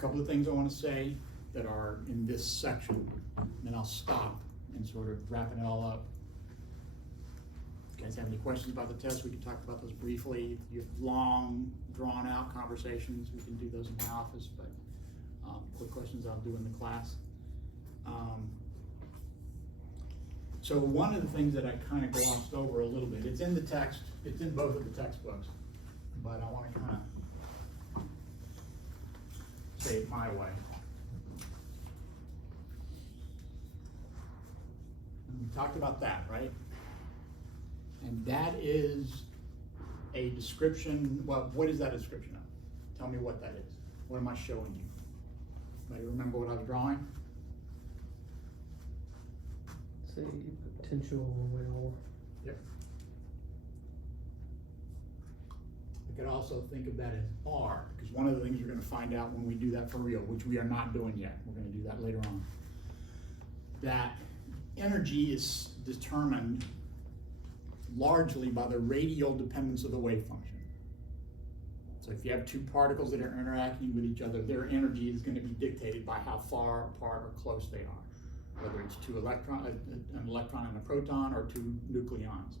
couple of things I want to say that are in this section, and then I'll stop and sort of wrapping it all up. If you guys have any questions about the test, we can talk about those briefly. If you have long, drawn-out conversations, we can do those in my office, but quick questions I'll do in the class. So one of the things that I kind of glossed over a little bit, it's in the text, it's in both of the textbooks, but I want to kind of say it my way. We talked about that, right? And that is a description. Well, what is that a description of? Tell me what that is. What am I showing you? Anybody remember what I was drawing? Say potential will. Yep. I could also think of that as R, because one of the things you're going to find out when we do that for real, which we are not doing yet, we're going to do that later on, that energy is determined largely by the radial dependence of the wave function. So if you have two particles that are interacting with each other, their energy is going to be dictated by how far apart or close they are. Whether it's an electron and a proton, or two nucleons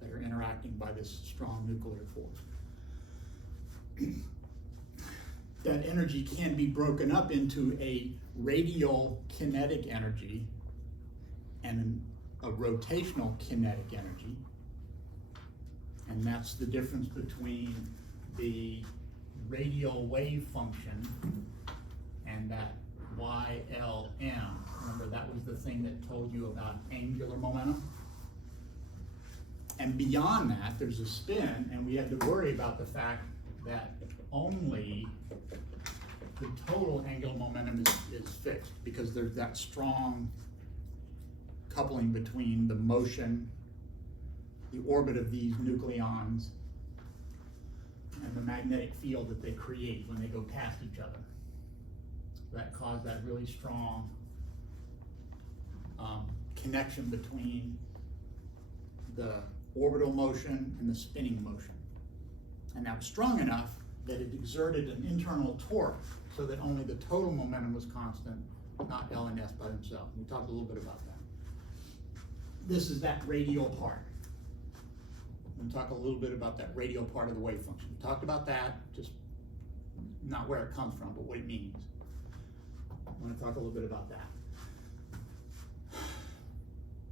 that are interacting by this strong nuclear force. That energy can be broken up into a radial kinetic energy and a rotational kinetic energy. And that's the difference between the radial wave function and that YLM. Remember, that was the thing that told you about angular momentum. And beyond that, there's a spin, and we had to worry about the fact that only the total angular momentum is fixed, because there's that strong coupling between the motion, the orbit of these nucleons, and the magnetic field that they create when they go past each other. That caused that really strong connection between the orbital motion and the spinning motion. And that was strong enough that it exerted an internal torque so that only the total momentum was constant, not L and S by themselves. We talked a little bit about that. This is that radial part. We'll talk a little bit about that radial part of the wave function. We talked about that, just not where it comes from, but what it means. I want to talk a little bit about that.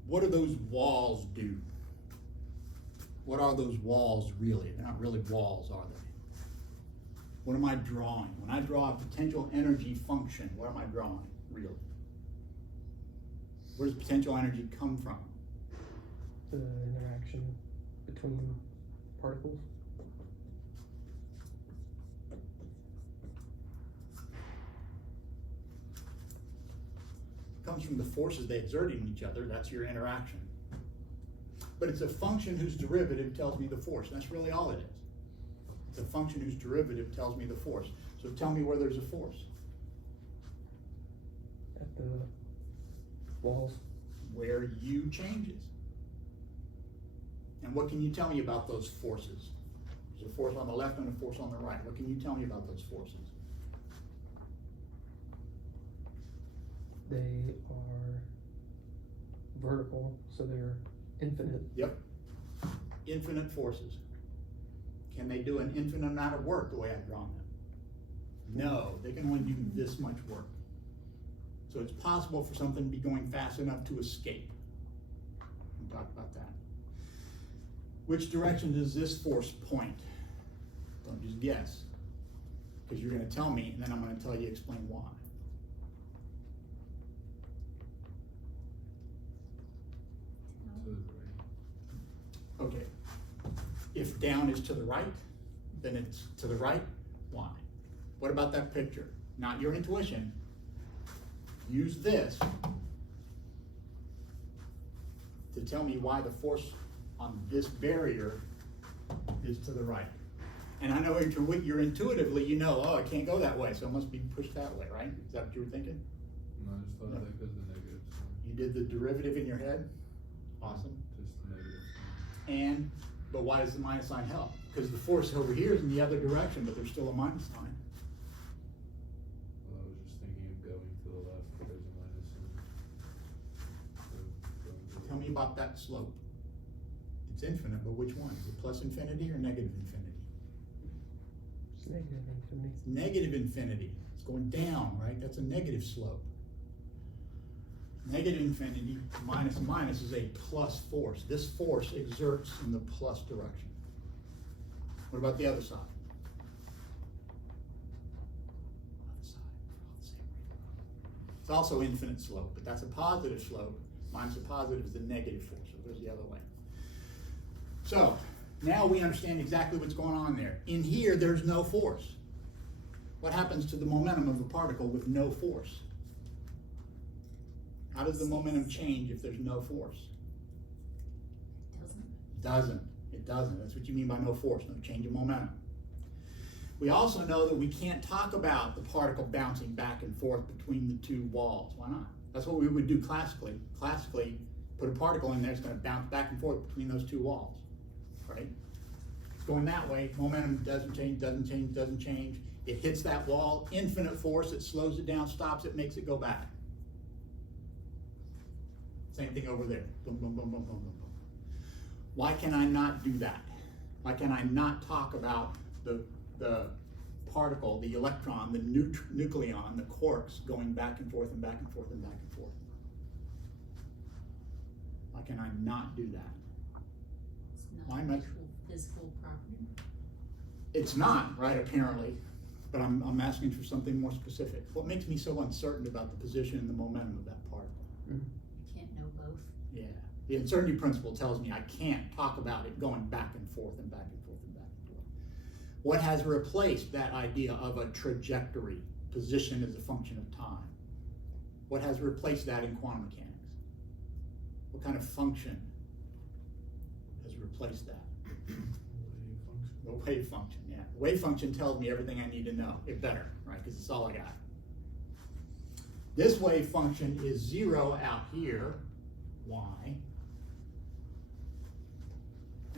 What do those walls do? What are those walls really? They're not really walls, are they? What am I drawing? When I draw a potential energy function, what am I drawing, really? Where does potential energy come from? The interaction between particles. Comes from the forces they exert in each other. That's your interaction. But it's a function whose derivative tells me the force. That's really all it is. It's a function whose derivative tells me the force. So tell me where there's a force. At the walls. Where U changes. And what can you tell me about those forces? There's a force on the left and a force on the right. What can you tell me about those forces? They are vertical, so they're infinite. Yep. Infinite forces. Can they do an infinite amount of work the way I've drawn them? No, they can only do this much work. So it's possible for something to be going fast enough to escape. We'll talk about that. Which direction does this force point? Don't just guess, because you're going to tell me, and then I'm going to tell you, explain why. Okay, if down is to the right, then it's to the right. Why? What about that picture? Not your intuition. Use this to tell me why the force on this barrier is to the right. And I know you're intuitively, you know, oh, it can't go that way, so it must be pushed that way, right? Is that what you were thinking? No, I just thought that because of the negative. You did the derivative in your head? Awesome. Just the negative. And, but why does the minus sign help? Because the force over here is in the other direction, but there's still a minus sign. Well, about that slope? It's infinite, but which one? Is it plus infinity or negative infinity? It's negative infinity. Negative infinity. It's going down, right? That's a negative slope. Negative infinity minus minus is a plus force. This force exerts in the plus direction. What about the other side? Other side. It's also infinite slope, but that's a positive slope. Minus a positive is the negative force, so it goes the other way. So, now we understand exactly what's going on there. In here, there's no force. What happens to the momentum of a particle with no force? How does the momentum change if there's no force? It Doesn't. It doesn't. That's what you mean by no force, no change of momentum. We also know that we can't talk about the particle bouncing back and forth between the two walls. Why not? That's what we would do classically. Classically, put a particle in there, it's going to bounce back and forth between those two walls, right? It's going that way, momentum doesn't change, doesn't change, doesn't change. It hits that wall, infinite force, it slows it down, stops it, makes it go back. Same thing over there. Boom, boom, boom, boom, boom, boom, boom. Why can I not do that? Why can I not talk about the particle, the electron, the nucleon, the quarks going back and forth and back and forth and back and forth? Why can I not do that? It's Why not am I- actual physical property. It's not, right, apparently, but I'm asking for something more specific. What makes me so uncertain about the position and the momentum of that particle? You can't know both. Yeah, the uncertainty principle tells me I can't talk about it going back and forth and back and forth and back and forth. What has replaced that idea of a trajectory, position as a function of time? What has replaced that in quantum mechanics? What kind of function has replaced that? The wave function, yeah. The wave function tells me everything I need to know. It better, right? Because it's all I got. This wave function is 0 out here. Why?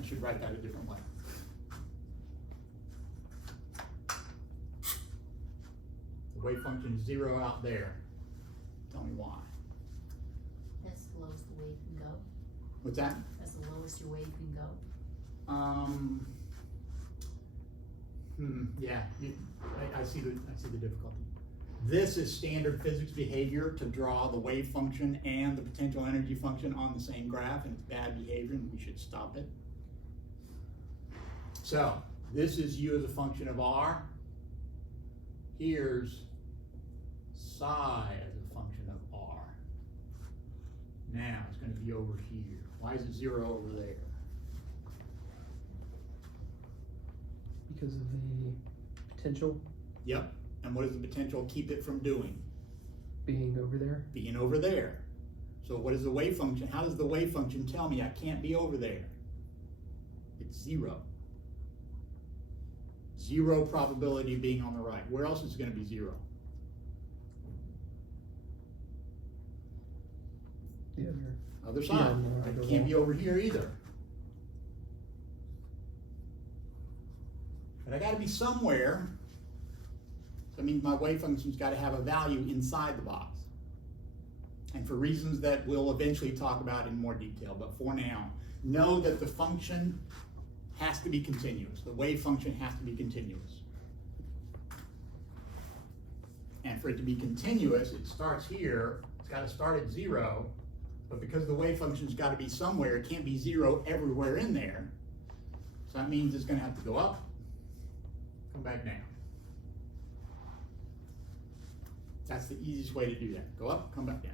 I should write that a different way. The wave function is 0 out there. Tell me why. That's the lowest the wave can go. What's that? That's the lowest your wave can go. Yeah, I see the difficulty. This is standard physics behavior to draw the wave function and the potential energy function on the same graph, and it's bad behavior and we should stop it. So, this is U as a function of R. Here's psi as a function of R. Now it's going to be over here. Why is it 0 over there? Because of the potential Yep. And what does the potential keep it from doing? being over there. Being over there. So what is the wave function? How does the wave function tell me I can't be over there? It's 0. 0 probability of being on the right. Where else is it going to be 0? The Other Yeah, side. no, Right? other It can't wall. be over here either. But I got to be somewhere. That means my wave function's got to have a value inside the box. And for reasons that we'll eventually talk about in more detail, but for now, know that the function has to be continuous. The wave function has to be continuous. And for it to be continuous, it starts here. It's got to start at 0, but because the wave function's got to be somewhere, it can't be 0 everywhere in there. So that means it's going to have to go up, come back down. That's the easiest way to do that. Go up, come back down.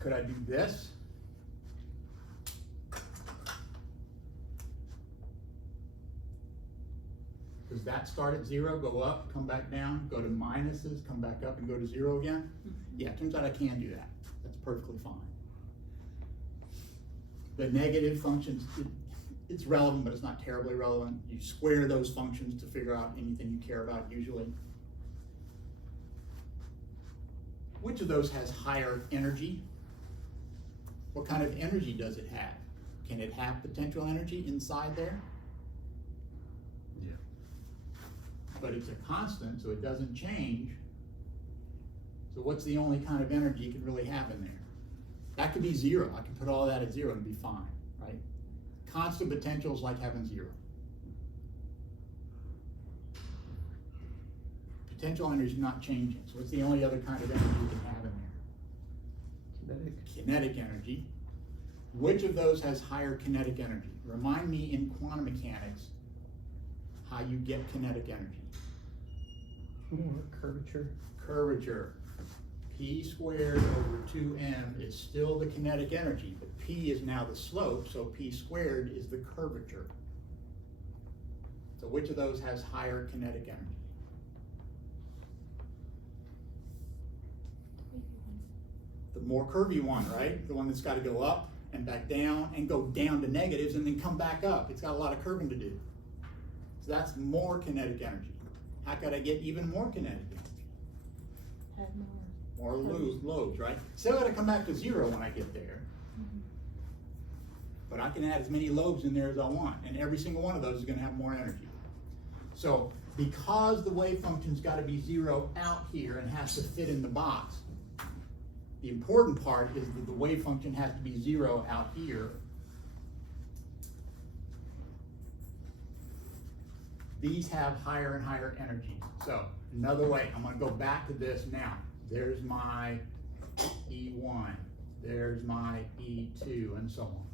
Could I do this? Does that start at 0, go up, come back down, go to minuses, come back up and go to 0 again? Yeah, it turns out I can do that. That's perfectly fine. The negative functions, it's relevant, but it's not terribly relevant. You square those functions to figure out anything you care about usually. Which of those has higher energy? What kind of energy does it have? Can it have potential energy inside there? Yeah. But it's a constant, so it doesn't change. So what's the only kind of energy you could really have in there? That could be zero. I could put all that at zero and be fine, right? Constant potential is like having zero. Potential energy is not changing. So what's the only other kind of energy you can have in there? Kinetic energy. Which of those has higher kinetic energy? Remind me in quantum mechanics how you get kinetic energy. More curvature. Curvature. P squared over 2m is still the kinetic energy, but P is now the slope, so P squared is the curvature. So which of those has higher kinetic energy? The more curvy one, right? The one that's got to go up and back down and go down to negatives and then come back up. It's got a lot of curving to do. So that's more kinetic energy. How could I get even more kinetic energy? Have more. More lobes, right? Still got to come back to zero when I get there. But I can add as many lobes in there as I want, and every single one of those is going to have more energy. So because the wave function's got to be zero out here and has to fit in the box, the important part is that the wave function has to be zero out here. These have higher and higher energy. So another way, I'm going to go back to this now. There's my E1, there's my E2, and so on.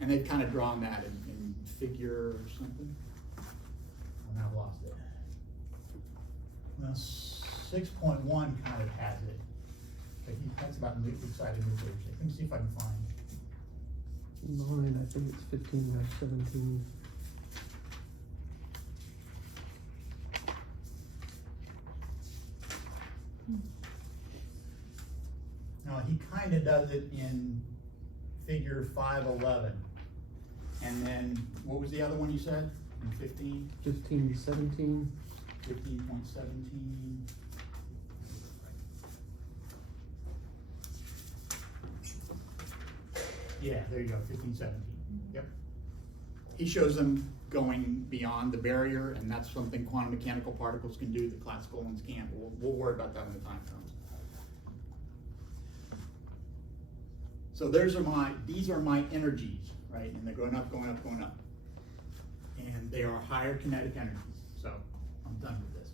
And they've kind of drawn that in figure or something. Oh, now I've lost it. Well, 6.1 kind of has it. But he talks about excited nuclear shape. Let me see if I can find it. Mine, I think it's 15/17. No, he kind of does it in figure 511. And then, what was the other one you said? In 15? 15/17. 15.17. Yeah, there you go, 1517. Yep. He shows them going beyond the barrier, and that's something quantum mechanical particles can do that classical ones can't. We'll worry about that when the time comes. So these are my energies, right? And they're going up, going up, going up. And they are higher kinetic energies. So I'm done with this.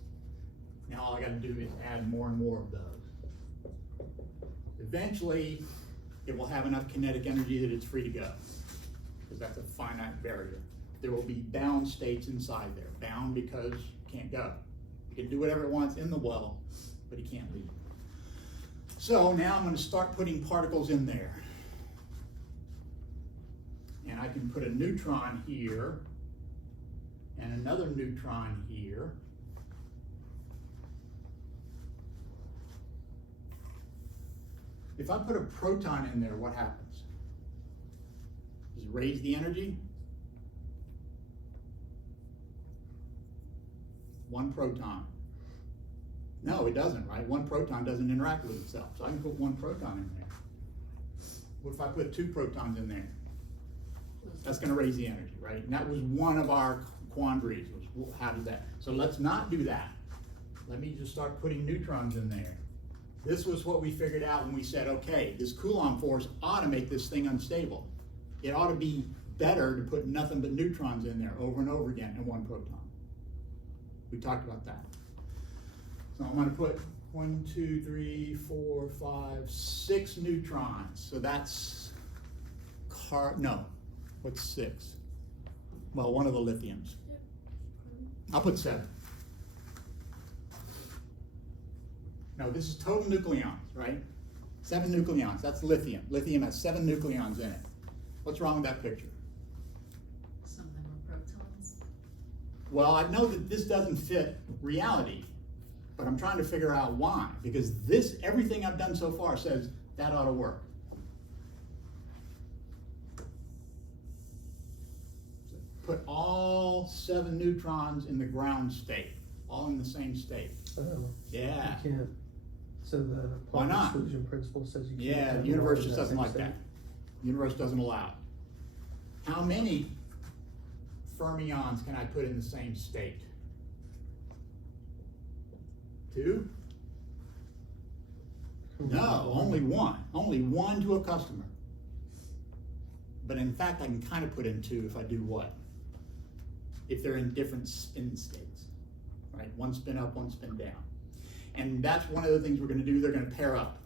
Now all I got to do is add more and more of those. Eventually, it will have enough kinetic energy that it's free to go, because that's a finite barrier. There will be bound states inside there. Bound because it can't go. It can do whatever it wants in the well, but it can't leave. So now I'm going to start putting particles in there. And I can put a neutron here, and another neutron here. If I put a proton in there, what happens? Does it raise the energy? One proton. No, it doesn't, right? One proton doesn't interact with itself. So I can put one proton in there. What if I put two protons in there? That's going to raise the energy, right? And that was one of our quandaries, was how does that? So let's not do that. Let me just start putting neutrons in there. This was what we figured out when we said, okay, this Coulomb force ought to make this thing unstable. It ought to be better to put nothing but neutrons in there over and over again and one proton. We talked about that. So I'm going to put 1, 2, 3, 4, 5, 6 neutrons. So that's what's 6? Well, one of the lithiums. I'll put 7. No, this is total nucleons, right? 7 nucleons, that's lithium. Lithium has 7 nucleons in it. What's wrong with that picture? Some of them are protons. Well, I know that this doesn't fit reality, but I'm trying to figure out why. Because everything I've done so far says that ought to work. So put all 7 neutrons in the ground state, all in the same state. Oh, Yeah. you can't. So the Why not? exclusion principle says you can't. Yeah, have the universe more just of doesn't like that. The universe doesn't allow it. How many fermions can I put in the same state? 2? No, only one to a customer. But in fact, I can kind of put in two if I do what? If they're in different spin states, right? One spin up, one spin down. And that's one of the things we're gonna do, they're gonna pair up.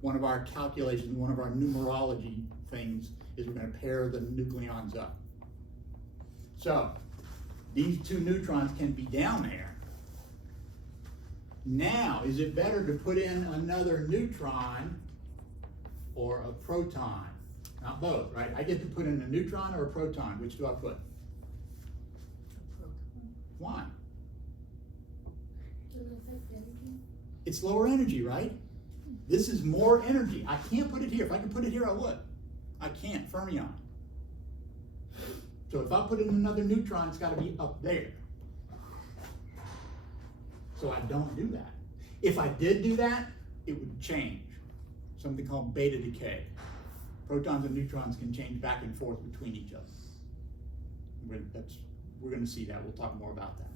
One of our calculations, one of our numerology things is we're gonna pair the nucleons up. So, these two neutrons can be down there. Now, is it better to put in another neutron or a proton? Not both, right? I get to put in a neutron or a proton. Which do I put? A proton. Why? Does it affect energy? It's lower energy, right? This is more energy. I can't put it here. If I could put it here, I would. I can't. Fermion. So if I put in another neutron, it's got to be up there. So I don't do that. If I did do that, it would change. Something called beta decay. Protons and neutrons can change back and forth between each other. We're going to see that. We'll talk more about that.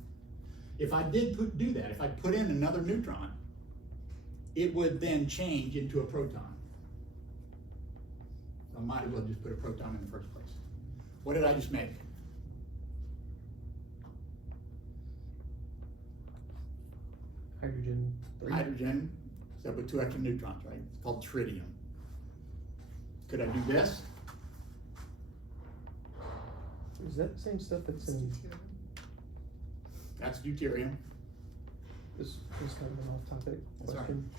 If I did do that, if I put in another neutron, it would then change into a proton. I might as well just put a proton in the first place. What did I just make? Hydrogen 3. Hydrogen, except with 2 extra neutrons, right? It's called tritium. Could I do this? Is that the same stuff that's It's in, deuterium. That's deuterium. this is kind of an off-topic That's all right. question.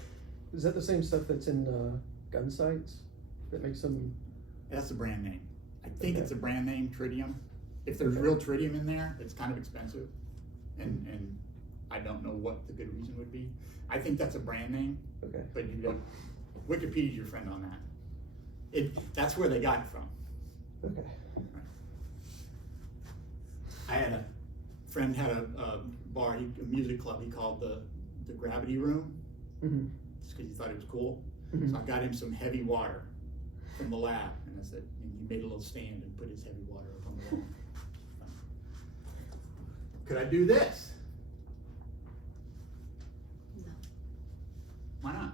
Is that the same stuff that's in gun sights that makes them, That's the brand name. I think Okay. it's a brand name, tritium. If there's real tritium in there, it's kind of expensive. And I don't know what the good reason would be. I think that's a brand name, okay, but you don't, Wikipedia's your friend on that. That's where they got it from. okay. I had a friend had a bar, a music club he called the Gravity Room, Mm-hmm. just because he thought it was cool. Mhm. So I got him some heavy water from the lab, and I said, and he made a little stand and put his heavy water up on the wall. Could I do this? No, Why not?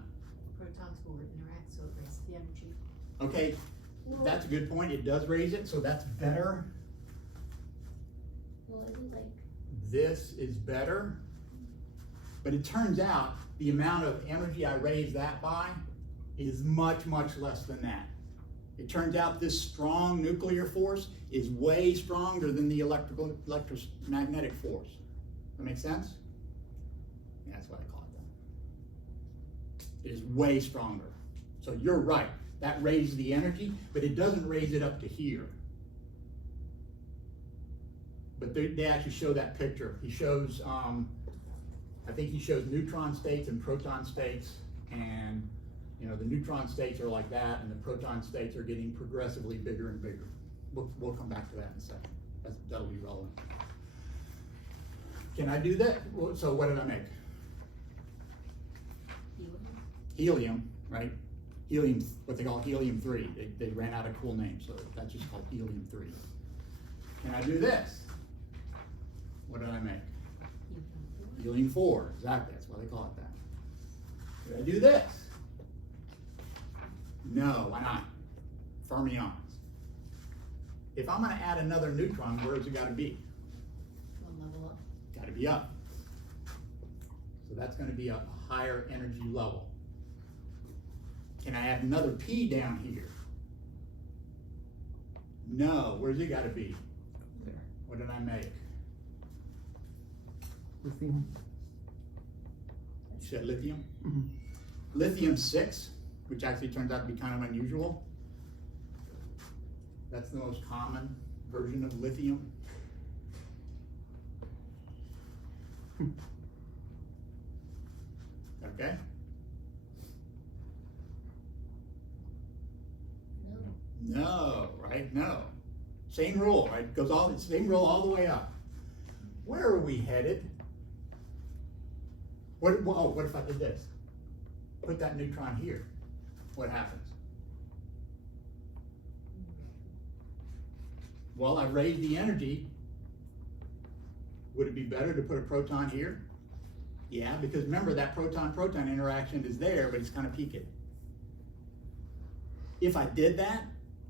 protons will interact, so it raises the energy. Okay, that's a good point. It does raise it, so that's better. Well, is it like, This is better. But it turns out the amount of energy I raise that by is much, much less than that. It turns out this strong nuclear force is way stronger than the electromagnetic force. That make sense? Yeah, that's why I call it that. It is way stronger. So you're right. That raises the energy, but it doesn't raise it up to here. But they actually show that picture. He shows, I think he shows neutron states and proton states, and you know, the neutron states are like that, and the proton states are getting progressively bigger and bigger. We'll come back to that in a second. That'll be relevant. Can I do that? So what did I make? Helium. Helium, right? Helium, what they call helium-3. They ran out of cool names, so that's just called helium-3. Can I do this? What did I make? Helium-4, exactly, that's why they call it that. Could I do this? No, why not? Fermions. If I'm gonna add another neutron, where's it gotta be? One level up. Gotta be up. So that's gonna be a higher energy level. Can I add another P down here? No, where's it gotta be? There. What did I make? Lithium. You said lithium? Mm-hmm. Lithium-6, which actually turns out to be kind of unusual. That's the most common version of lithium. Okay? no, No, right? No. Same rule, right? Goes all same rule all the way up. Where are we headed? What if I did this? Put that neutron here. What happens? Well, I raised the energy. Would it be better to put a proton here? Yeah, because remember that proton-proton interaction is there, but it's kind of peaked. If I did that,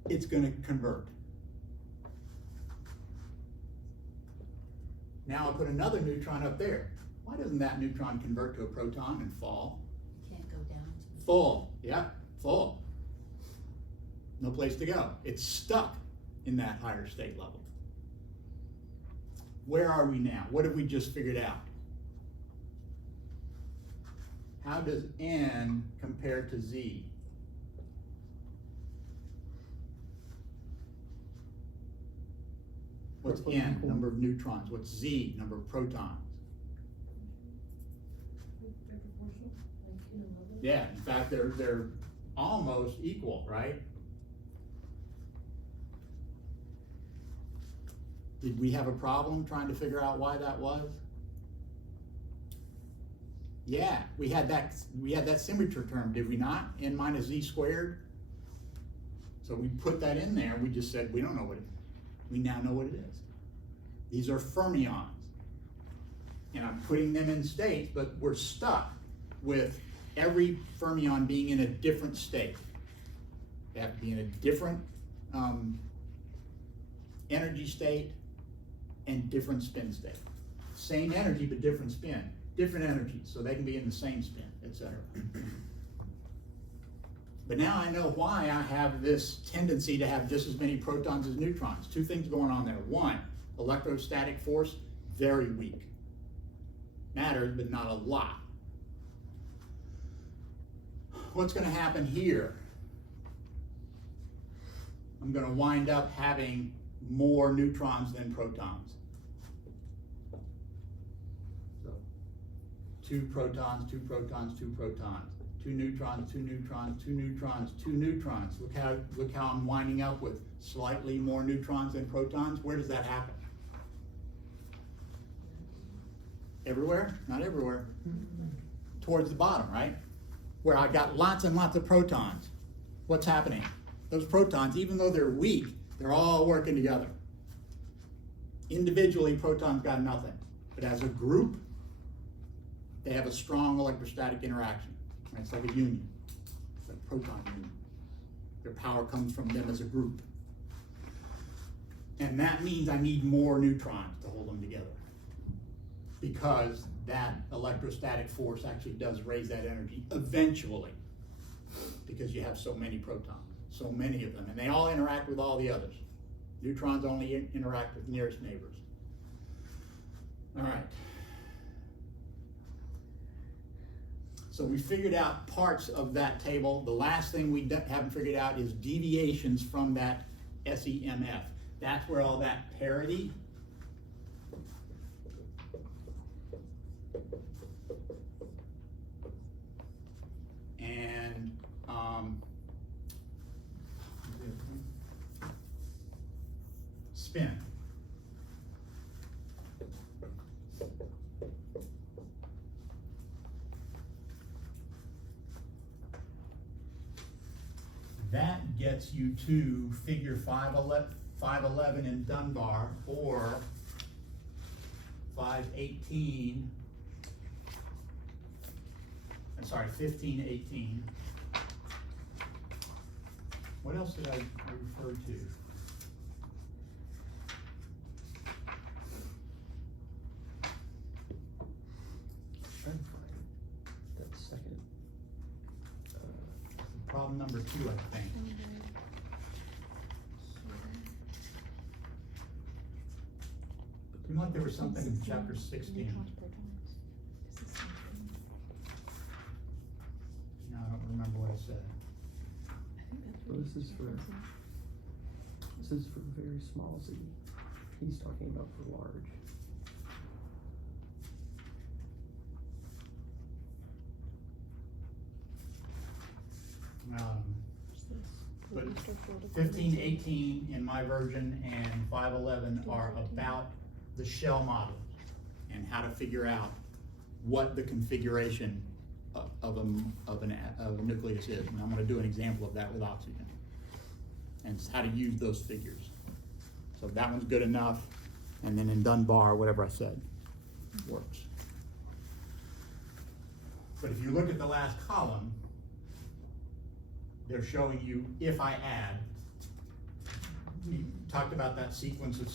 it's gonna convert. Now I put another neutron up there. Why doesn't that neutron convert to a proton and fall? You can't go down to. Full, yeah, full. No place to go. It's stuck in that higher state level. Where are we now? What have we just figured out? How does N compare to Z? What's N? Number of neutrons. What's Z? Number of protons. They're proportional, 19 and 11. Yeah, in fact, they're almost equal, right? Did we have a problem trying to figure out why that was? Yeah, we had that symmetry term, did we not? N minus Z squared. So we put that in there, we just said we don't know what it is. We now know what it is. These are fermions. And I'm putting them in states, but we're stuck with every fermion being in a different state. They have to be in a different energy state and different spin state. Same energy, but different spin. Different energies, so they can be in the same spin, etc. But now I know why I have this tendency to have just as many protons as neutrons. Two things going on there. One, electrostatic force, very weak. Matters, but not a lot. What's going to happen here? I'm going to wind up having more neutrons than protons. So, two protons, two protons, two protons. Two neutrons, two neutrons, two neutrons, two neutrons. Look how I'm winding up with slightly more neutrons than protons. Where does that happen? Everywhere? Not everywhere. Towards the bottom, right? Where I got lots and lots of protons. What's happening? Those protons, even though they're weak, they're all working together. Individually, protons got nothing. But as a group, they have a strong electrostatic interaction. It's like a union. It's like a proton union. Their power comes from them as a group. And that means I need more neutrons to hold them together. Because that electrostatic force actually does raise that energy eventually. Because you have so many protons, so many of them. And they all interact with all the others. Neutrons only interact with nearest neighbors. All right. So we figured out parts of that table. The last thing we haven't figured out is deviations from that SEMF. That's where all that parity and spin. That gets you to figure 511 in Dunbar or 518. I'm sorry, 1518. What else did I refer to? Trying to find that second. Problem number 2, I think. Seemed like there was something in chapter 16. No, I don't remember what I said. Well, this is for very small z. He's talking about for large. But 1518 in my version and 511 are about the shell model and how to figure out what the configuration of a nucleus is. And I'm going to do an example of that with oxygen and how to use those figures. So that one's good enough. And then in Dunbar, whatever I said works. But if you look at the last column, they're showing you if I add. We talked about that sequence of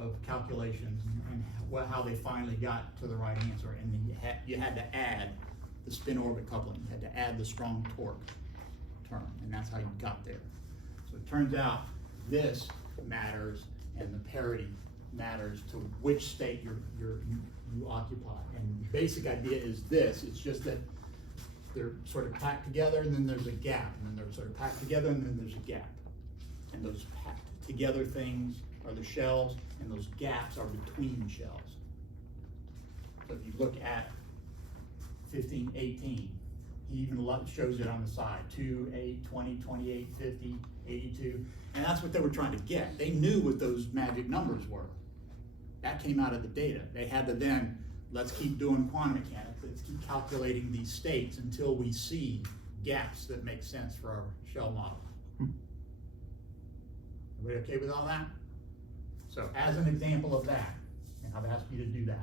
of calculations and how they finally got to the right answer. And then you had to add the spin orbit coupling. You had to add the strong torque term, and that's how you got there. So it turns out this matters, and the parity matters to which state you occupy. And the basic idea is this: it's just that they're sort of packed together, and then there's a gap, and then they're sort of packed together, and then there's a gap. And those packed together things are the shells, and those gaps are between shells. So if you look at 15, 18, he even shows it on the side: 2, 8, 20, 28, 50, 82. And that's what they were trying to get. They knew what those magic numbers were. That came out of the data. They had to then, let's keep doing quantum mechanics. Let's keep calculating these states until we see gaps that make sense for our shell model. Everybody okay with all that? So as an example of that, and I've asked you to do that.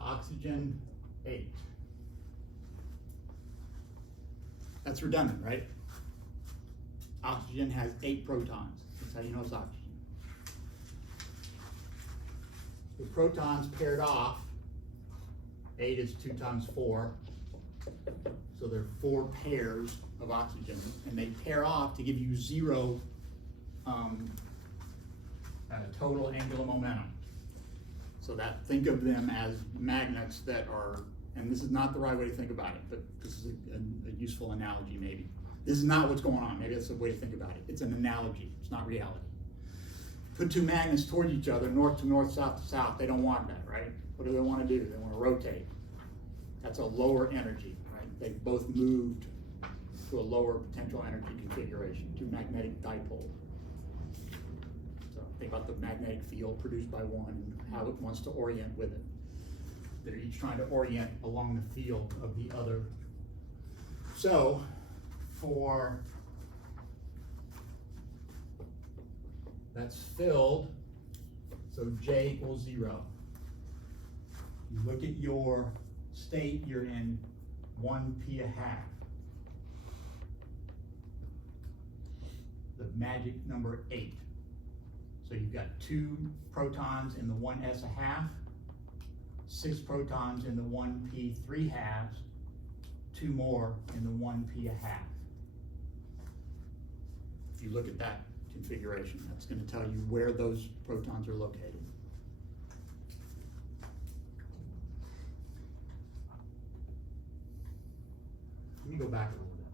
Oxygen 8. That's redundant, right? Oxygen has 8 protons. That's how you know it's oxygen. The protons paired off, 8 is 2 times 4. So there are 4 pairs of oxygen, and they pair off to give you 0 total angular momentum. So that, think of them as magnets that are, and this is not the right way to think about it, but this is a useful analogy maybe. This is not what's going on. Maybe that's a way to think about it. It's an analogy. It's not reality. Put 2 magnets toward each other, north to north, south to south. They don't want that, right? What do they want to do? They want to rotate. That's a lower energy, right? They've both moved to a lower potential energy configuration, 2 magnetic dipoles. So think about the magnetic field produced by one and how it wants to orient with it. They're each trying to orient along the field of the other. So for that's filled, so J equals 0. You look at your state, you're in 1p a half. The magic number 8. So you've got 2 protons in the 1s a half, 6 protons in the 1p 3 halves, 2 more in the 1p a half. If you look at that configuration, that's going to tell you where those protons are located. Let me go back a little bit.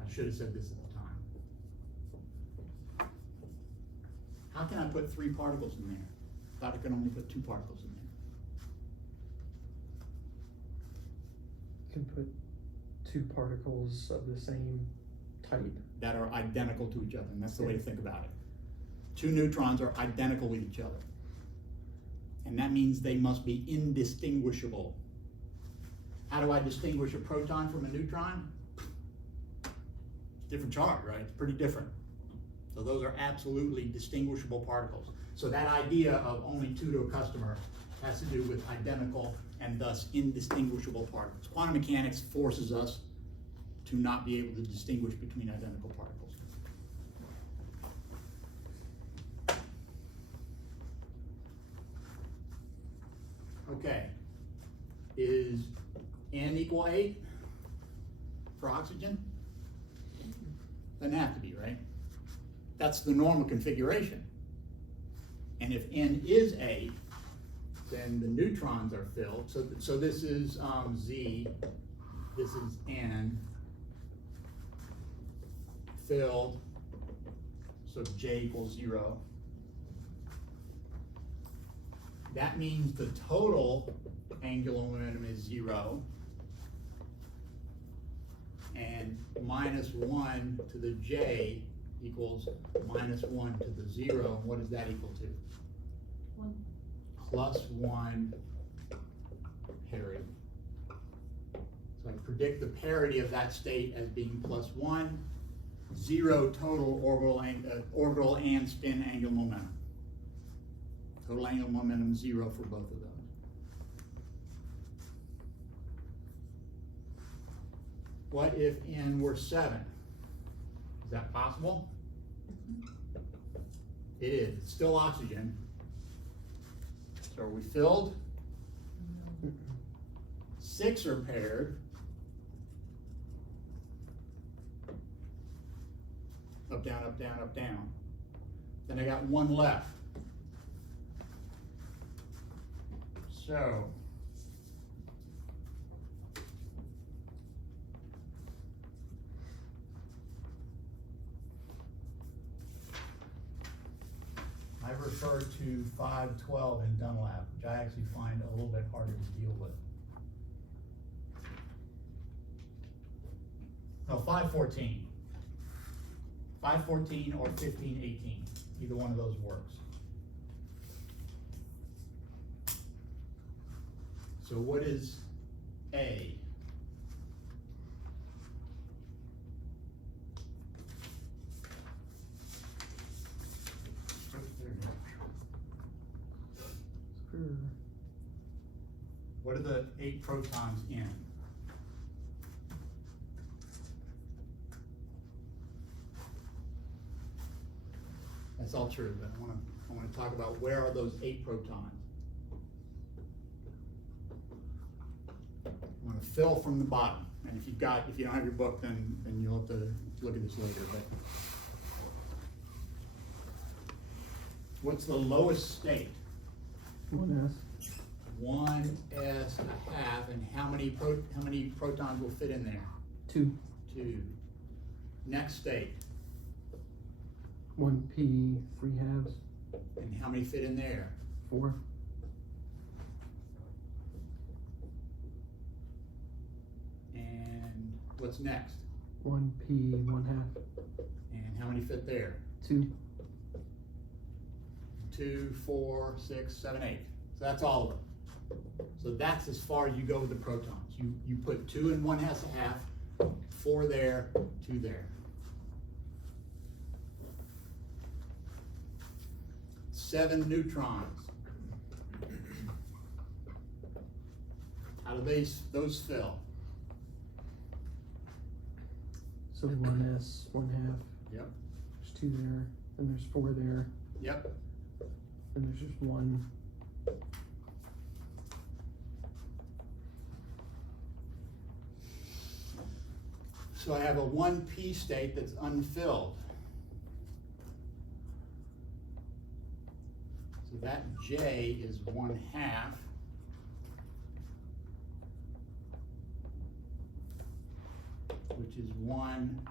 I should have said this at the time. How can I put 3 particles in there? I thought I could only put 2 particles in there. You can put 2 particles of the same type. That are identical to each other, and that's the way to think about it. 2 neutrons are identical with each other. And that means they must be indistinguishable. How do I distinguish a proton from a neutron? It's a different charge, right? It's pretty different. So those are absolutely distinguishable particles. So that idea of only 2 to a customer has to do with identical and thus indistinguishable particles. Quantum mechanics forces us to not be able to distinguish between identical particles. Okay, is N equal 8 for oxygen? Doesn't have to be, right? That's the normal configuration. And if N is 8, then the neutrons are filled. So this is Z, this is N, filled, so J equals 0. That means the total angular momentum is 0, and minus 1 to the J equals minus 1 to the 0. What is that equal to? 1. Plus 1 parity. So I predict the parity of that state as being +1, 0 total orbital and spin angular momentum. Total angular momentum 0 for both of those. What if n were 7? Is that possible? It is. It's still oxygen. So are we filled? 6 are paired. Up, down, up, down, up, down. Then I got 1 left. So I refer to 512 in Dunlap, which I actually find a little bit harder to deal with. No, 514. 514 or 1518. Either one of those works. So what is A? What are the 8 protons in? That's all true, but I want to talk about where are those 8 protons. I'm going to fill from the bottom, and if you don't have your book, then you'll have to look at this later. But what's the lowest state? 1s. 1s a half, and how many protons will fit in there? 2. 2. Next state, 1p 3/2. and how many fit in there? 4. And what's next? 1p 1/2. And how many fit there? 2. 2, 4, 6, 7, 8. So that's all of them. So that's as far as you go with the protons. You put 2 in 1s a half, 4 there, 2 there. 7 neutrons. How do those fill? So 1s 1/2. Yep. There's 2 there, and there's 4 there, Yep. and there's just 1. So I have a 1p state that's unfilled. So that J is 1/2. Which is 1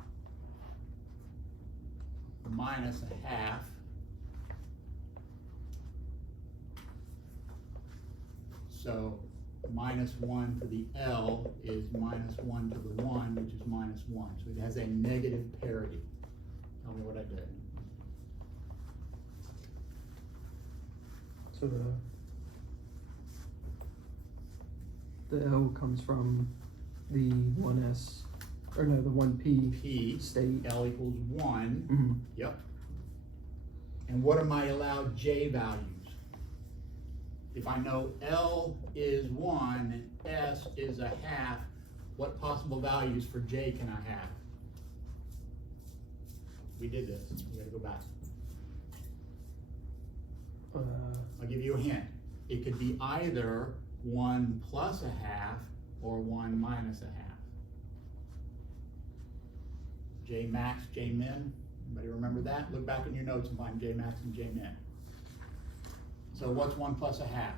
minus a half. So -1 to the L is -1 to the 1, which is -1. So it has a negative parity. Tell me what I did. So the L comes from the 1s, or no, the 1p P, state. L equals 1. Mhm. Yep. And what are my allowed J values? If I know L is 1 and S is a half, what possible values for J can I have? We did this. We gotta go back. I'll give you a hint. It could be either 1 plus a half or 1 minus a half. J max, J min. Anybody remember that? Look back in your notes and find J max and J min. So what's 1 plus a half?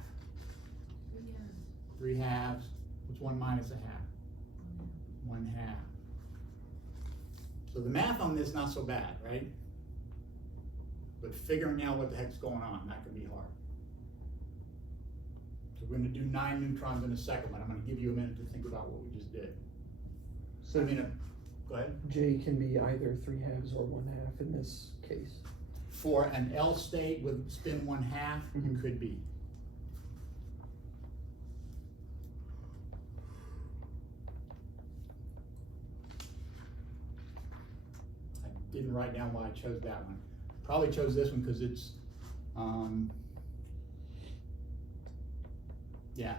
3 halves. What's 1 minus a half? 1/2. So the math on this not so bad, right? But figuring out what the heck's going on, that can be hard. So we're gonna do 9 neutrons in a second, but I'm gonna give you a minute to think about what we just did. So Go ahead. J can be either 3/2 or 1/2 in this case. For an L state with spin 1/2, it Mhm. could be. didn't write down why I chose that one. Probably chose this one because it's, yeah,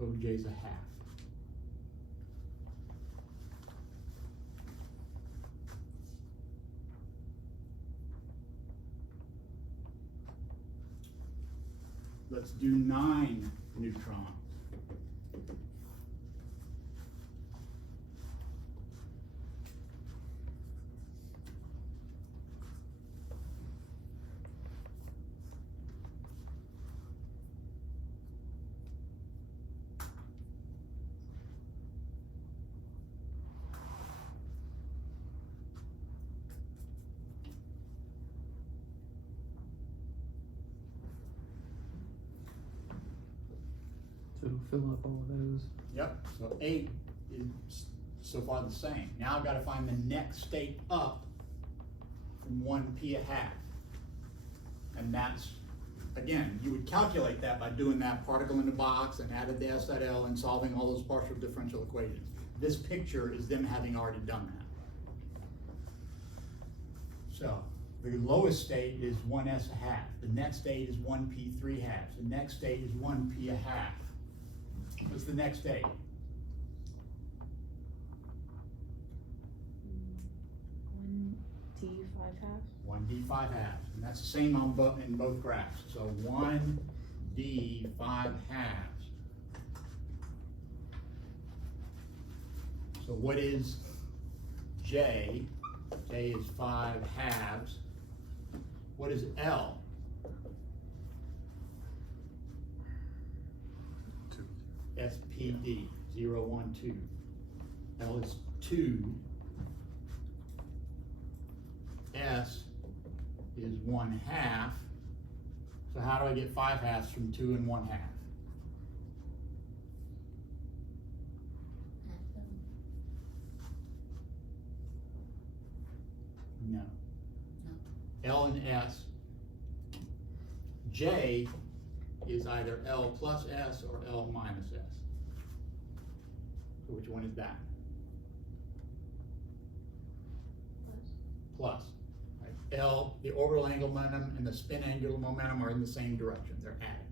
OJ's a half. Let's do 9 neutrons. So it'll fill up all of those. Yep, so 8 is so far the same. Now I've got to find the next state up from 1p a half. And that's, again, you would calculate that by doing that particle in the box and added the s at L and solving all those partial differential equations. This picture is them having already done that. So the lowest state is 1s a half. The next state is 1p 3 halves. The next state is 1p a half. What's the next state? 1D 5 halves. 1d 5 halves, and that's the same on in both graphs. So 1d 5 halves. So what is J? J is 5 halves. What is L? 2. SPD, 0, 1, 2. L is 2. S is 1 half. So how do I get 5 halves from 2 and 1 half? No. L and S. J is either L plus S or L minus S. So which one is that? Plus. Right. L, the orbital angular momentum and the spin angular momentum are in the same direction. They're added.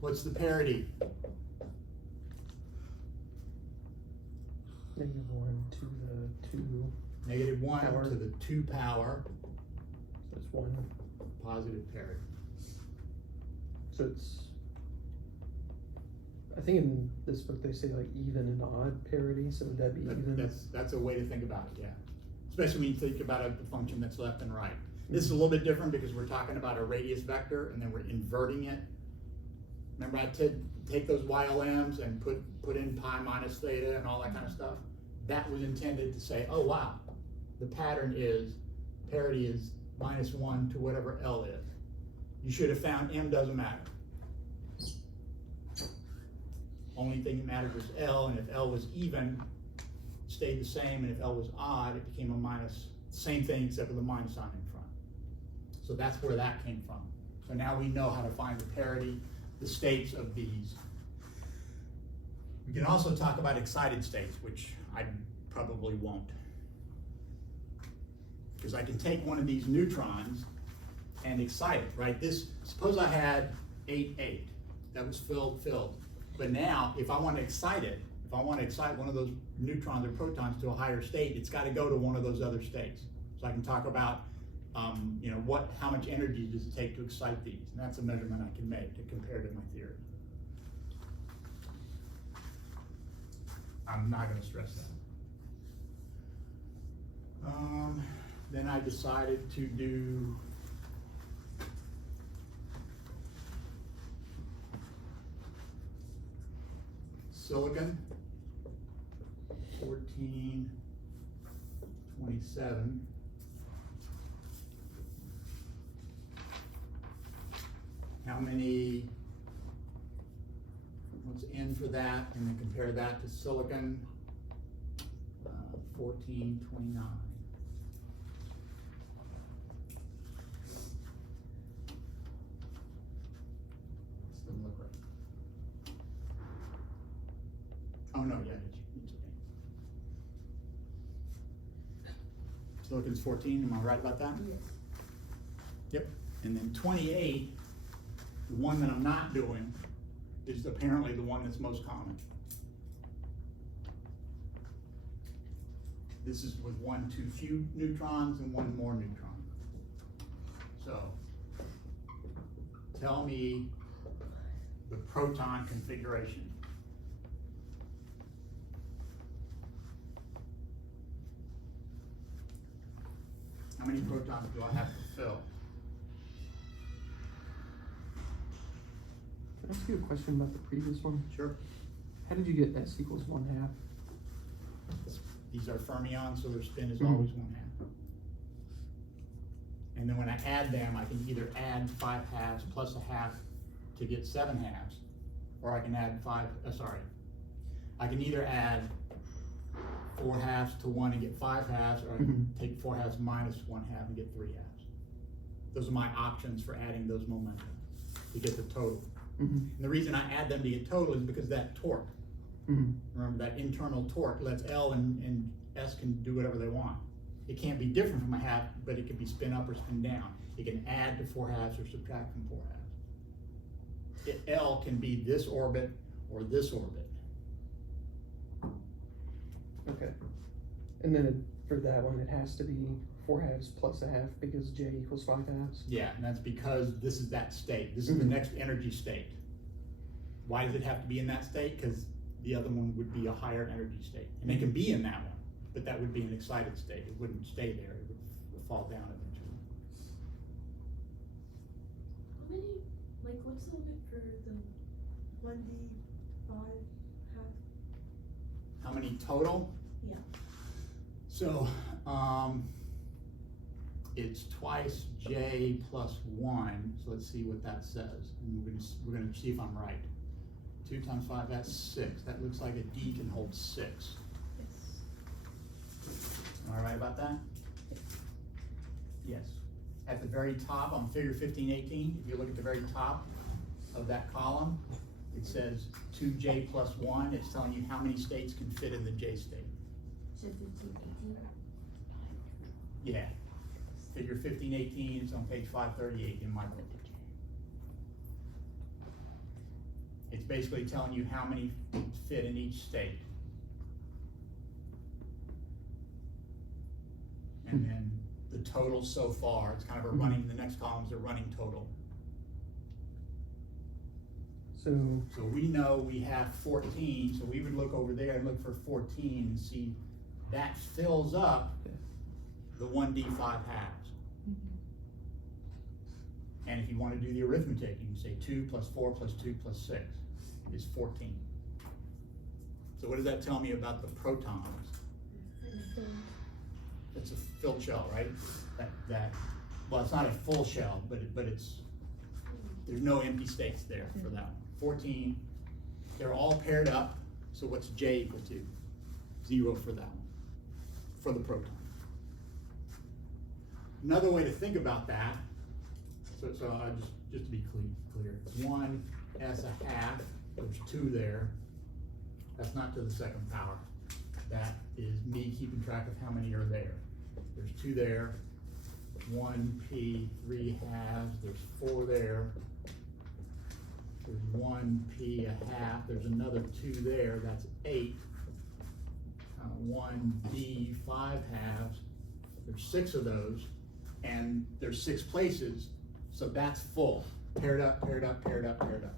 What's the parity? -1 to the 2. -1 Power. to the 2 power, So it's 1. positive parity. So it's, I think in this book they say like even and odd parity, so would that be even? That's a way to think about it, yeah. Especially when you think about a function that's left and right. This is a little bit different because we're talking about a radius vector and then we're inverting it. Remember I take those YLMs and put in pi minus theta and all that kind of stuff? That was intended to say, oh wow, the pattern is, parity is -1 to whatever L is. You should have found M doesn't matter. Only thing that mattered was L, and if L was even, it stayed the same, and if L was odd, it became a minus, same thing except with a minus sign in front. So that's where that came from. So now we know how to find the parity, the states of these. We can also talk about excited states, which I probably won't. Because I can take one of these neutrons and excite it, right? Suppose I had 8, 8, that was filled. But now, if I want to excite it, if I want to excite one of those neutrons or protons to a higher state, it's got to go to one of those other states. So I can talk about, how much energy does it take to excite these? And that's a measurement I can make to compare to my theory. I'm not going to stress that. Then I decided to do silicon, 1427. What's N for that, and then compare that to silicon, 1429. Doesn't look right. Oh no, yeah, it's okay. Silicon's 14, am I right about that? Yes. Yep. And then 28, the one that I'm not doing, is apparently the one that's most common. This is with one too few neutrons and one more neutron. So, tell me the proton configuration. How many protons do I have to fill? Can I ask you a question about the previous one? Sure. How did you get S equals 1/2? These are fermions, so their spin is Mhm. always 1/2. And then when I add them, I can either add 5/2 plus a half to get 7/2, or I can add I can either add 4/2 to 1 and get 5/2, or I can Mhm. take 4/2 minus 1/2 and get 3/2. Those are my options for adding those momenta to get the total. Mm-hmm. And the reason I add them to get total is because that torque, Mm-hmm. remember that internal torque lets L and S can do whatever they want. It can't be different from a half, but it can be spin up or spin down. It can add to 4/2 or subtract from 4/2. L can be this orbit or this orbit. Okay. And then for that one, it has to be 4/2 plus a half because J equals 5/2. Yeah, and that's because this is that state. This is the Mhm. next energy state. Why does it have to be in that state? Because the other one would be a higher energy state. And it can be in that one, but that would be an excited state. It wouldn't stay there. It would fall down eventually. How many, like, what's the limit for the 1D5 half? How many total? Yeah. So, it's twice J plus 1, so let's see what that says. And we're gonna see if I'm right. 2 times 5, that's 6. That looks like a D can hold 6. Yes. Am I right about that? Yes. At the very top on figure 1518, if you look at the very top of that column, it says 2J plus 1. It's telling you how many states can fit in the J state. So 15, 18? Yeah. Figure 1518, it's on page 538 in my book. It's basically telling you how many fit in each state. And then the total so far, it's kind of a running, the next column is a running total. So, So we know we have 14, so we would look over there and look for 14 and see that fills up the 1D5 halves. And if you want to do the arithmetic, you can say 2 plus 4 plus 2 plus 6 is 14. So what does that tell me about the protons? It's a filled shell, right? Well, it's not a full shell, but it's, there's no empty states there for that one. 14, they're all paired up, so what's J equal to? 0 for that one, for the proton. Another way to think about that, so I just to be clear, it's 1s1/2, there's 2 there. That's not to the second power. That is me keeping track of how many are there. There's 2 there, 1p 3/2, there's 4 there. There's 1p1/2, there's another 2 there, that's 8. 1d 5/2, there's 6 of those, and there's 6 places, so that's full. Paired up, paired up, paired up, paired up.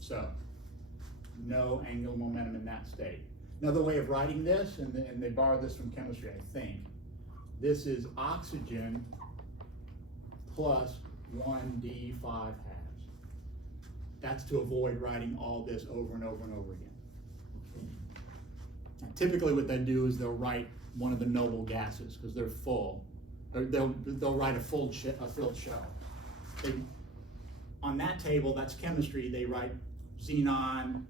So, no angular momentum in that state. Another way of writing this, and they borrowed this from chemistry, I think. This is oxygen plus 1d 5/2. That's to avoid writing all this over and over and over again. Now, typically what they do is they'll write one of the noble gases because they're full. Or they'll write a filled shell. On that table, that's chemistry, they write xenon,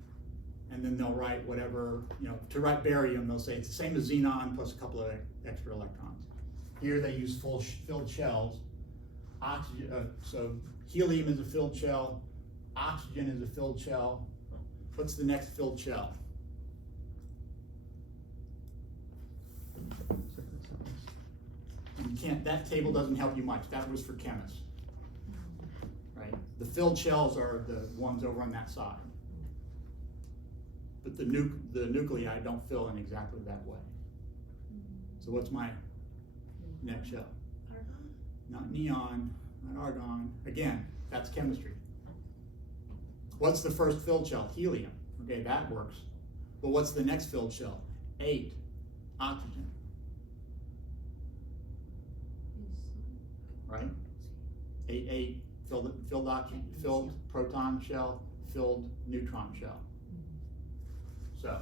and then they'll write whatever, to write barium, they'll say it's the same as xenon plus a couple of extra electrons. Here they use filled shells. Oxygen, so helium is a filled shell, oxygen is a filled shell. What's the next filled shell? you can't, that table doesn't help you much, that was for chemists. Right? The filled shells are the ones over on that side. But the nuclei don't fill in exactly that way. So what's my next shell? Argon? Not neon, not argon. Again, that's chemistry. What's the first filled shell? Helium. Okay, that works. But what's the next filled shell? 8, oxygen. Right? 8, filled oxygen, filled proton shell, filled neutron shell. So,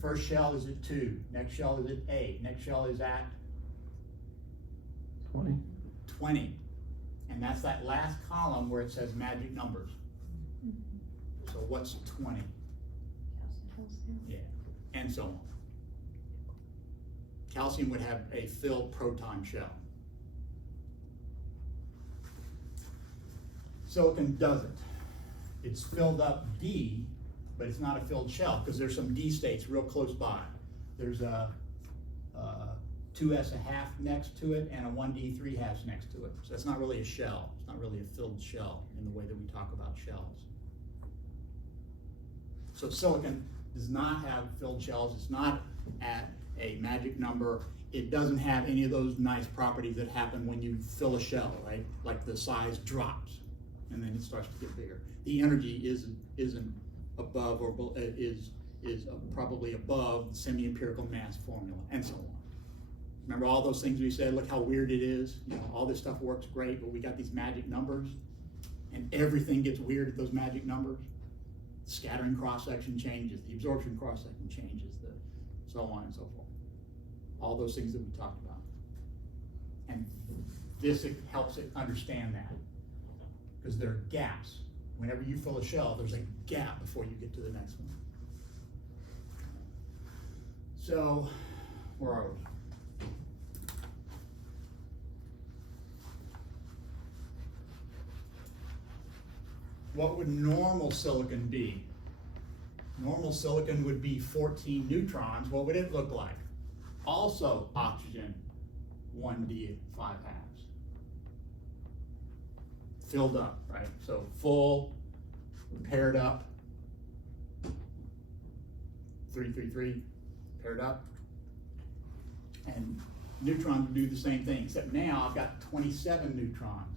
first shell is at 2, next shell is at 8, next shell is at 20. 20. And that's that last column where it says magic numbers. So what's 20? Yeah, and so on. Calcium would have a filled proton shell. Silicon doesn't. It's filled up D, but it's not a filled shell because there's some D states real close by. There's a 2s1/2 next to it and a 1d3 next to it. So it's not really a shell. It's not really a filled shell in the way that we talk about shells. So silicon does not have filled shells. It's not at a magic number. It doesn't have any of those nice properties that happen when you fill a shell, right? Like the size drops and then it starts to get bigger. The energy isn't above or is probably above the semi-empirical mass formula and so on. Remember all those things we said, look how weird it is. You know, all this stuff works great, but we got these magic numbers and everything gets weird at those magic numbers. The scattering cross-section changes, the absorption cross-section changes, so on and so forth. All those things that we talked about. And this helps it understand that. Because there are gaps. Whenever you fill a shell, there's a gap before you get to the next one. So, where are we? What would normal silicon be? Normal silicon would be 14 neutrons. What would it look like? Also oxygen, 1d5 halves. Filled up, right? So full, paired up, 3, paired up. And neutrons do the same thing, except now I've got 27 neutrons.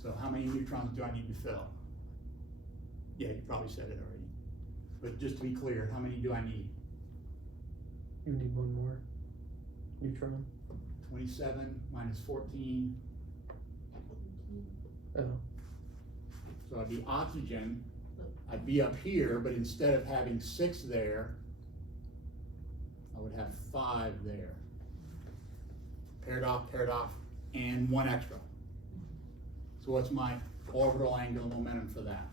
So how many neutrons do I need to fill? Yeah, you probably said it already. But just to be clear, how many do I need? You need one more neutron. 27 minus 14. Oh, So I'd be oxygen. I'd be up here, but instead of having 6 there, I would have 5 there. Paired off, and 1 extra. So what's my orbital angular momentum for that?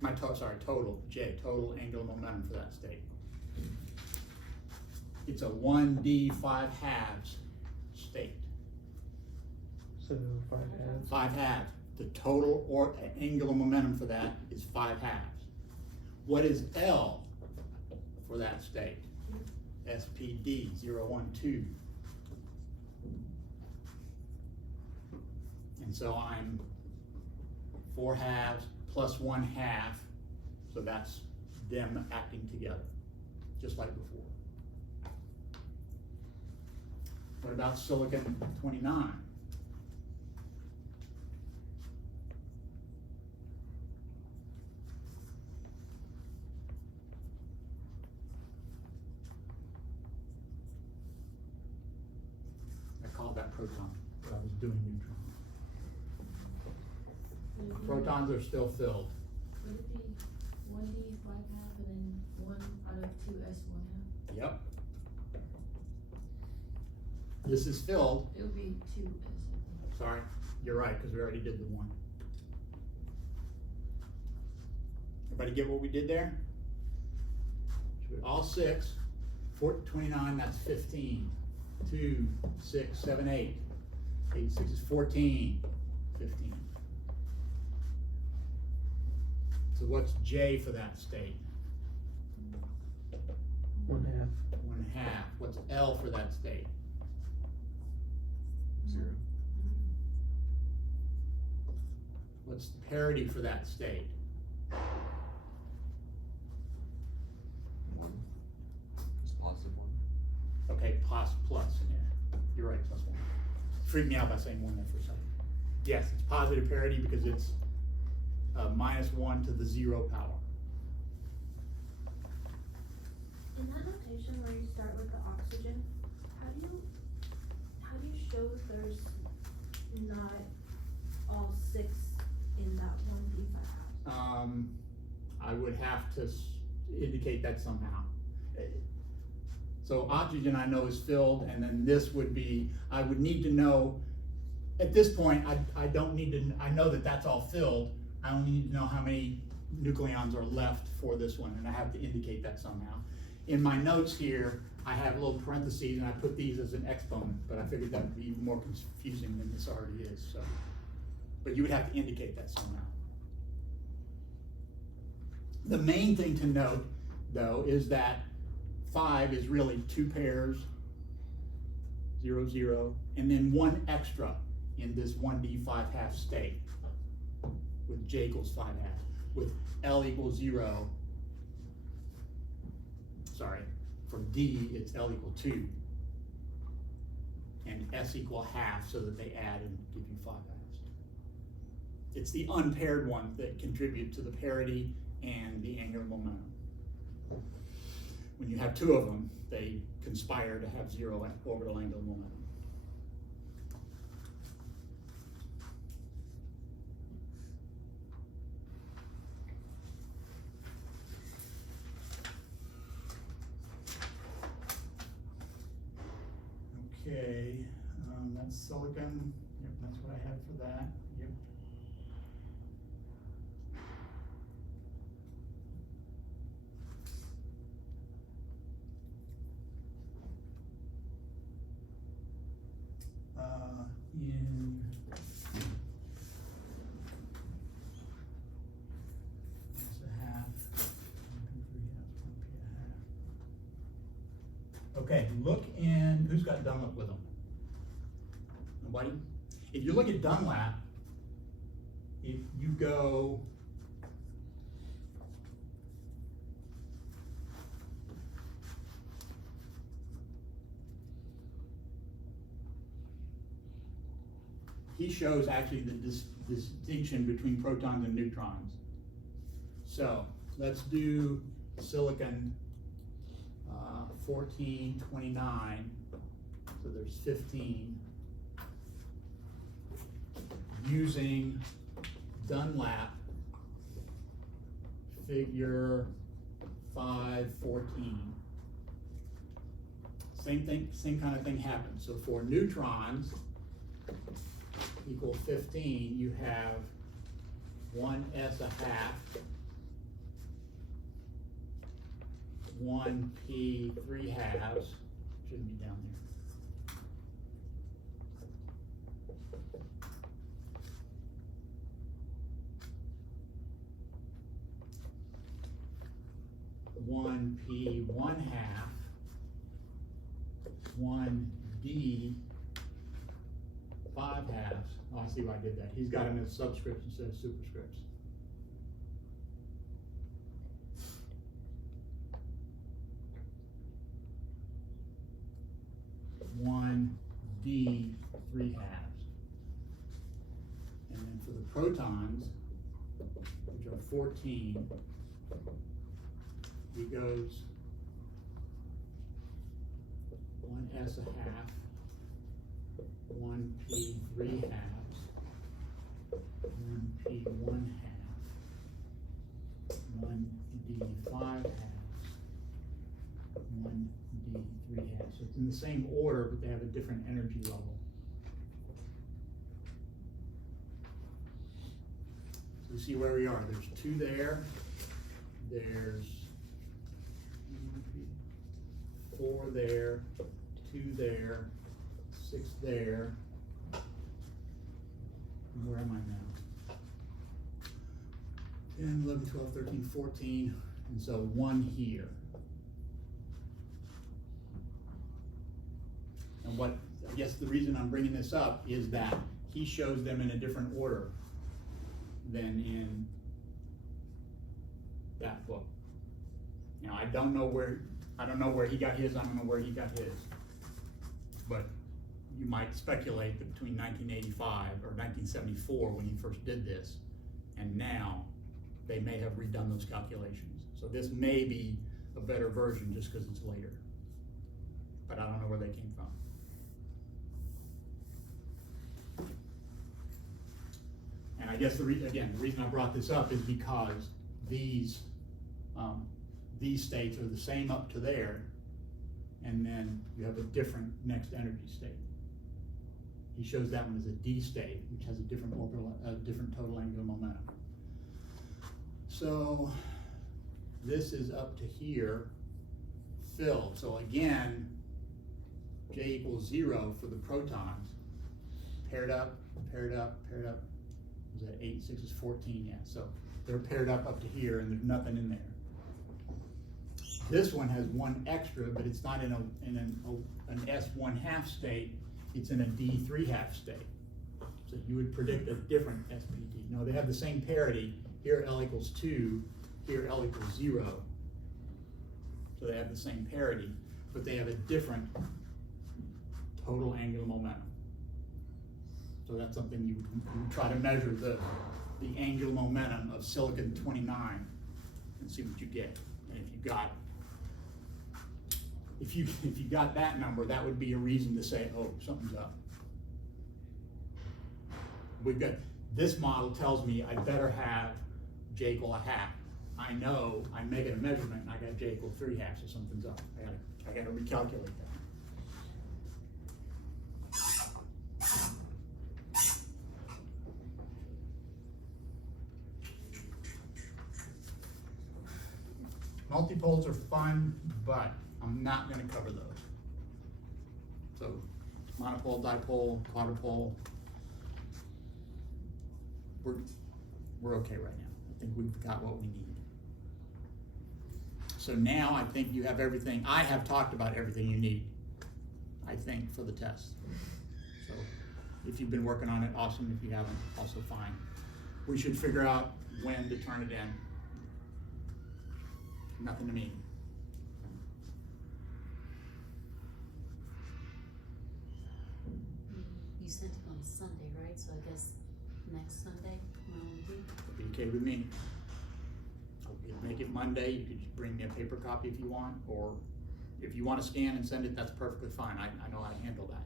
My total, J, total angular momentum for that state. It's a 1d5 halves state. so 5 halves. 5 halves. The total angular momentum for that is 5 halves. What is L for that state? SPD, 0, 1, 2. And so I'm 4 halves plus 1 half, so that's them acting together, just like before. What about silicon 29? I call that proton, but I was doing neutron. Protons are still filled. Would it be 1d5 half and then 1 out of 2s1 half? Yep. This is filled. It would be 2s. Sorry, you're right, because we already did the 1. Everybody get what we did there? All 6, 29, that's 15. 2, 6, 7, 8. 8, 6 is 14, 15. So what's J for that state? 1/2. 1/2. What's L for that state? 0. What's the parity for that state? 1. Just positive 1. Okay, plus in there. You're right, +1. Freaked me out by saying 1 there for a second. Yes, it's positive parity because it's -1 to the 0 power. In that notation where you start with the oxygen, how do you show that there's not all 6 in that one D5? I would have to indicate that somehow. So oxygen I know is filled, and then this would be, I would need to know, at this point, I don't need to, I know that that's all filled. I only need to know how many nucleons are left for this one, and I have to indicate that somehow. In my notes here, I have little parentheses, and I put these as an exponent, but I figured that would be even more confusing than this already is, so. But you would have to indicate that somehow. The main thing to note, though, is that 5 is really 2 pairs, 0, 0, and then 1 extra in this 1d5/2 state with j equals 5/2. With L equals 0, sorry, for D, it's L equal 2, and S equal 1/2, so that they add and give you 5/2. It's the unpaired ones that contribute to the parity and the angular momentum. When you have 2 of them, they conspire to have 0 orbital angular momentum. Okay, that's silicon. Yep, that's what I have for that. Yep. In it's a 1/2, 1 P3 1 P 1/2. Okay, look in, who's got Dunlap with them? Nobody? If you look at Dunlap, if you go he shows actually the distinction between protons and neutrons. So let's do silicon 1429, so there's 15, using Dunlap figure 514. Same thing, same kind of thing happens. So for neutrons equal 15, you have 1s1/2, 1 p3/2, shouldn't be down there. One p1/2, 1 d5/2. Oh, I see why I did that. He's got them as subscripts instead of superscripts. One d3/2. And then for the protons, which are 14, he goes 1s1/2, 1 p3/2, 1 p1/2, 1 d5/2, 1 d3/2. So it's in the same order, but they have a different energy level. So you see where we are. There's 2 there. There's 4 there, 2 there, 6 there. Where am I now? 10, 11, 12, 13, 14, and so 1 here. what, I guess the reason I'm bringing this up is that he shows them in a different order than in that book. You know, I don't know where he got his, I don't know where he got his. But you might speculate that between 1985 or 1974, when he first did this, and now, they may have redone those calculations. So this may be a better version just because it's later. But I don't know where they came from. And I guess the reason I brought this up is because these states are the same up to there, and then you have a different next energy state. He shows that one as a D state, which has a different different total angular momentum. So this is up to here, filled. So again, J equals 0 for the protons. Paired up, paired up, paired up. Was that 8, 6 is 14, yeah. So they're paired up to here, and there's nothing in there. This one has one extra, but it's not in an S1/2 state, it's in a D3/2 state. So you would predict a different SPD. No, they have the same parity. Here L equals 2, here L equals 0. So they have the same parity, but they have a different total angular momentum. So that's something you try to measure the angular momentum of silicon-29 and see what you get. And if you got that number, that would be a reason to say, oh, something's up. We've got, this model tells me I better have J equal 1/2. I know I'm making a measurement and I got J equal 3/2, so something's up. I gotta recalculate that. Multipoles are fun, but I'm not gonna cover those. So monopole, dipole, quadrupole, we're okay right now. I think we've got what we need. So now I think you have everything. I have talked about everything you need, I think, for the test. So if you've been working on it, awesome. If you haven't, also fine. We should figure out when to turn it in. Nothing to me. You sent it on Sunday, right? So I guess next Sunday, around the week? It'll be okay with me. Make it Monday. You could just bring me a paper copy if you want, or if you want to scan and send it, that's perfectly fine. I know how to handle that.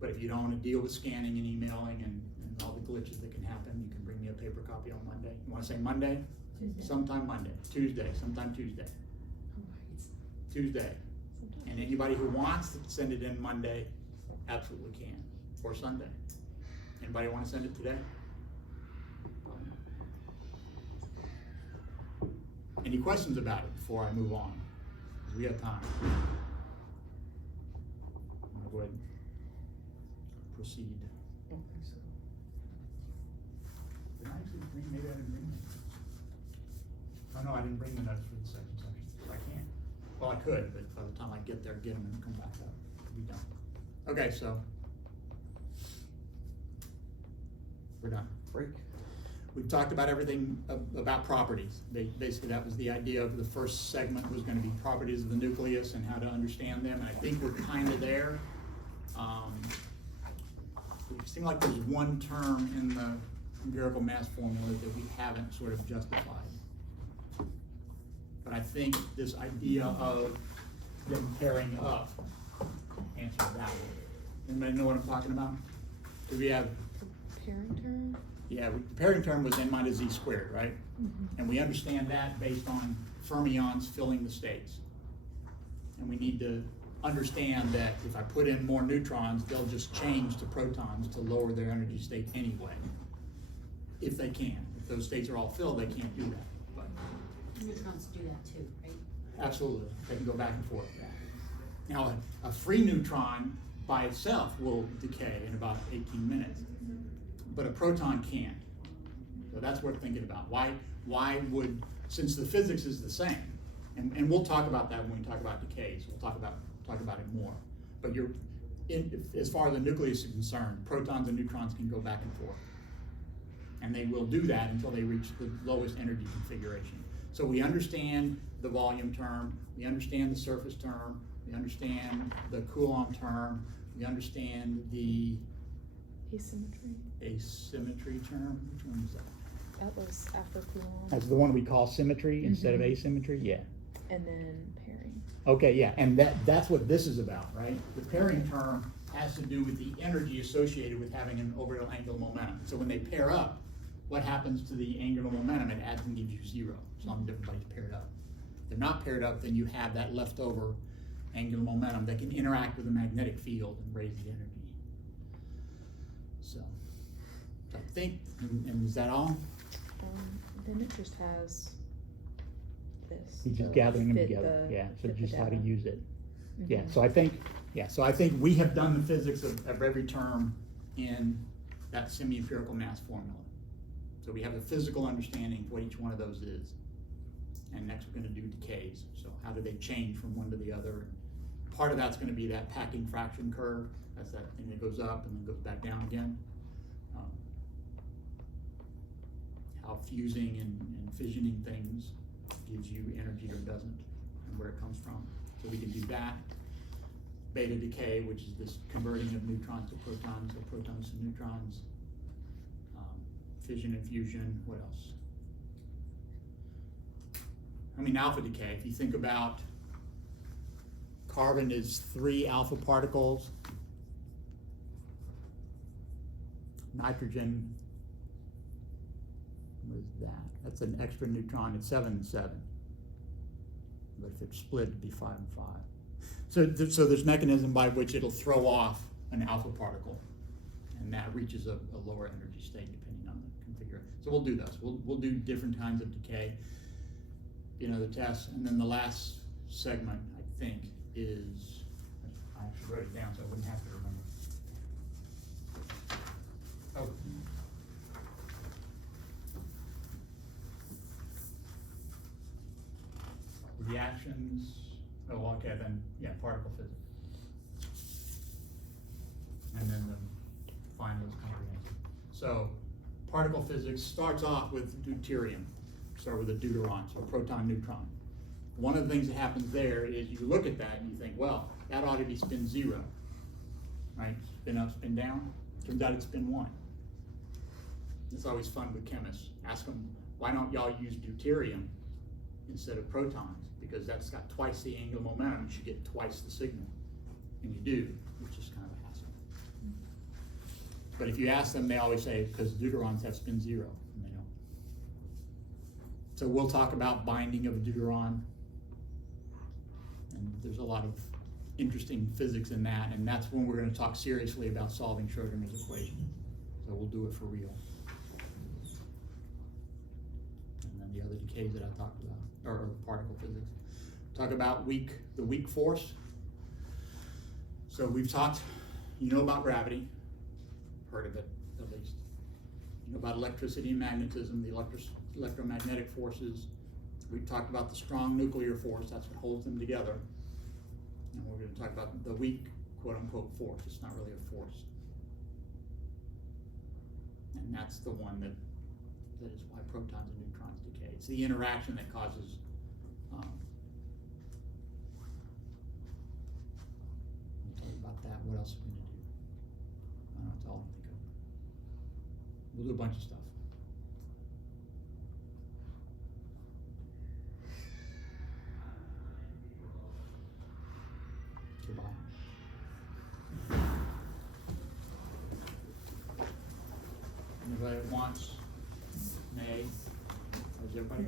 But if you don't want to deal with scanning and emailing and all the glitches that can happen, you can bring me a paper copy on Monday. You want to say Monday? Tuesday. Sometime Monday. Tuesday, sometime Tuesday. Alright. Tuesday. And anybody who wants to send it in Monday absolutely can, or Sunday. Anybody want to send it today? Any questions about it before I move on? Because we have time. I'm gonna go ahead and proceed. I don't think so. Did I actually bring, maybe I didn't bring them. Oh no, I didn't bring the notes for the second section. I can't. Well, I could, but by the time I get there, get them and come back up, it'll be done. Okay, so we're done. Break. We've talked about everything about properties. Basically, that was the idea of the first segment, was going to be properties of the nucleus and how to understand them. And I think we're kind of there. It seems like there's one term in the empirical mass formula that we haven't sort of justified. But I think this idea of them pairing up answers that one. Anybody know what I'm talking about? Do we have? Pairing term? Yeah, the pairing term was n minus z squared, right? And we understand that based on fermions filling the states. And we need to understand that if I put in more neutrons, they'll just change to protons to lower their energy state anyway. If they can. If those states are all filled, they can't do that. But Neutrons do that too, right? absolutely, they can go back and forth. Now, a free neutron by itself will decay in about 18 minutes. But a proton can't. So that's worth thinking about. Why would, since the physics is the same, and we'll talk about that when we talk about decays, we'll talk about it more. But as far as the nucleus is concerned, protons and neutrons can go back and forth. And they will do that until they reach the lowest energy configuration. So we understand the volume term, we understand the surface term, we understand the Coulomb term, we understand the Asymmetry. asymmetry term. Which one is that? That was after Coulomb. That's the one we call symmetry instead of asymmetry? Yeah. And then pairing. Okay, yeah, and that's what this is about, right? The pairing term has to do with the energy associated with having an orbital angular momentum. So when they pair up, what happens to the angular momentum? It adds and gives you zero, as long as everybody's paired up. If they're not paired up, then you have that leftover angular momentum that can interact with the magnetic field and raise the energy. So, I think, and is that all? Then it just has this. He's just to gathering them fit together, the- yeah, so fit the just how to data. use it. Yeah, Mhm. so I think we have done the physics of every term in that semi-empirical mass formula. So we have a physical understanding of what each one of those is. And next we're gonna do decays, so how do they change from one to the other? Part of that's gonna be that packing fraction curve, that's that thing that goes up and then goes back down again. How fusing and fissioning things gives you energy or doesn't, and where it comes from. So we can do that. Beta decay, which is this converting of neutrons to protons, or protons to neutrons. Fission and fusion, what else? I mean, alpha decay, if you think about carbon is 3 alpha particles, nitrogen, what is that? That's an extra neutron, it's 7 and 7. But if it's split, it'd be 5 and 5. So there's mechanism by which it'll throw off an alpha particle, and that reaches a lower energy state depending on the configuration. So we'll do those. We'll do different kinds of decay, the tests, and then the last segment, I think, is, I actually wrote it down so I wouldn't have to remember. Oh. Reactions, oh, okay, then, yeah, particle physics. And then the final is comprehensive. So, particle physics starts off with deuterium, start with a deuteron, so proton, neutron. One of the things that happens there is you look at that and you think, well, that ought to be spin 0, right? Spin up, spin down, turns out it's spin 1. It's always fun with chemists. Ask them, why don't y'all use deuterium instead of protons? Because that's got twice the angular momentum, you should get twice the signal. And you do, which is kind of a hassle. But if you ask them, they always say, because deuterons have spin 0, and they don't. So we'll talk about binding of a deuteron. And there's a lot of interesting physics in that, and that's when we're going to talk seriously about solving Schrödinger's equation. So we'll do it for real. And then the other decays that I talked about, or particle physics. Talk about the weak force. So we've talked, about gravity, heard of it at least. You know about electricity and magnetism, the electromagnetic forces. We've talked about the strong nuclear force, that's what holds them together. And we're going to talk about the weak, quote unquote, force. It's not really a force. And that's the one that is why protons and neutrons decay. It's the interaction that causes we'll talk about that. What else are we going to do? I don't know, it's all I think of. We'll do a bunch of stuff. Goodbye. Anybody that wants, may, is everybody?